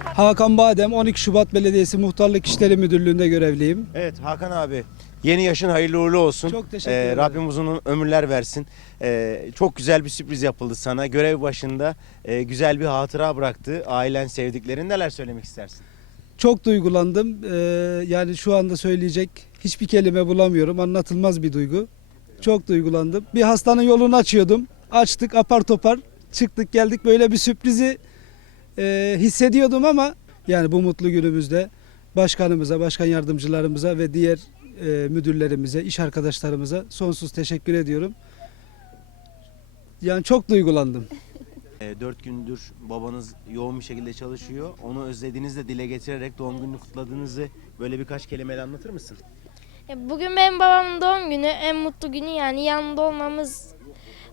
Hakan Badem 12 Şubat Belediyesi Muhtarlık İşleri Müdürlüğü'nde görevliyim. Evet Hakan abi yeni yaşın hayırlı uğurlu olsun. Çok teşekkür Ee, ederim. Rabbim uzun ömürler versin. Ee, çok güzel bir sürpriz yapıldı sana. Görev başında e, güzel bir hatıra bıraktı. Ailen, sevdiklerin neler söylemek istersin? Çok duygulandım. Ee, yani şu anda söyleyecek hiçbir kelime bulamıyorum. Anlatılmaz bir duygu. Çok duygulandım. Bir hastanın yolunu açıyordum. Açtık apar topar çıktık geldik. Böyle bir sürprizi e, hissediyordum ama yani bu mutlu günümüzde başkanımıza, başkan yardımcılarımıza ve diğer e, müdürlerimize, iş arkadaşlarımıza sonsuz teşekkür ediyorum. Yani çok duygulandım. Ee, dört gündür babanız yoğun bir şekilde çalışıyor. Onu özlediğinizde dile getirerek doğum gününü kutladığınızı böyle birkaç kelimeyle anlatır mısın? E, Bugün benim babamın doğum günü, en mutlu günü yani yanında olmamız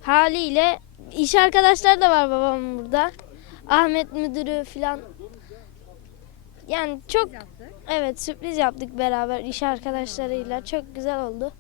haliyle iş arkadaşlar da var babamın burada. Ahmet müdürü filan. Yani çok evet sürpriz yaptık beraber iş arkadaşlarıyla. Çok güzel oldu.